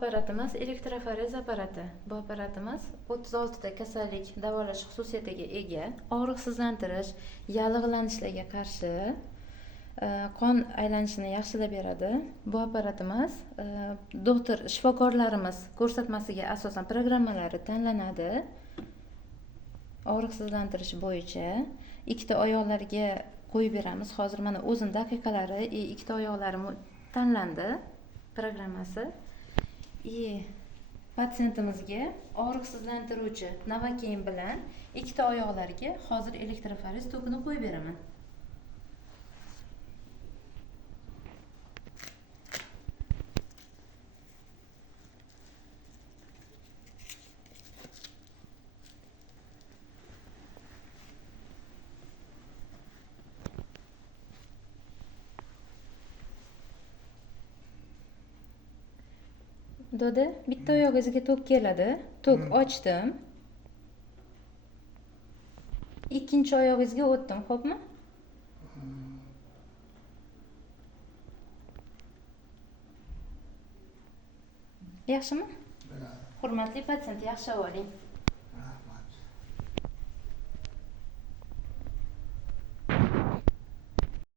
Apparatimiz elektroforez apparati. Bu apparatimiz 36 ta kasallik davolash xususiyatiga ega. Og'riqsizlantirish, yallig'lanishlarga qarshi qon aylanishini yaxshilab beradi. Bu apparatimiz doktor shifokorlarimiz ko'rsatmasiga asosan programmalari tanlanadi. Og'riqsizlantirish bo'yicha ikkita oyoqlarga qo'yib beramiz. Hozir mana o'zini daqiqalari ikkita oyoqlari tanlandi programmasi. Patsientimizga og'riqsizlantiruvchi Novocain bilan ikkita oyoqlariga hozir elektroforez tokini qo'yib beraman. Doda, bitta oyog'ingizga tok keladi. Tok ochdim. Ikkinchi oyog'ingizga o'tdim, xo'pmi? Yaxshimi? Hurmatli patsient, yaxshi oling.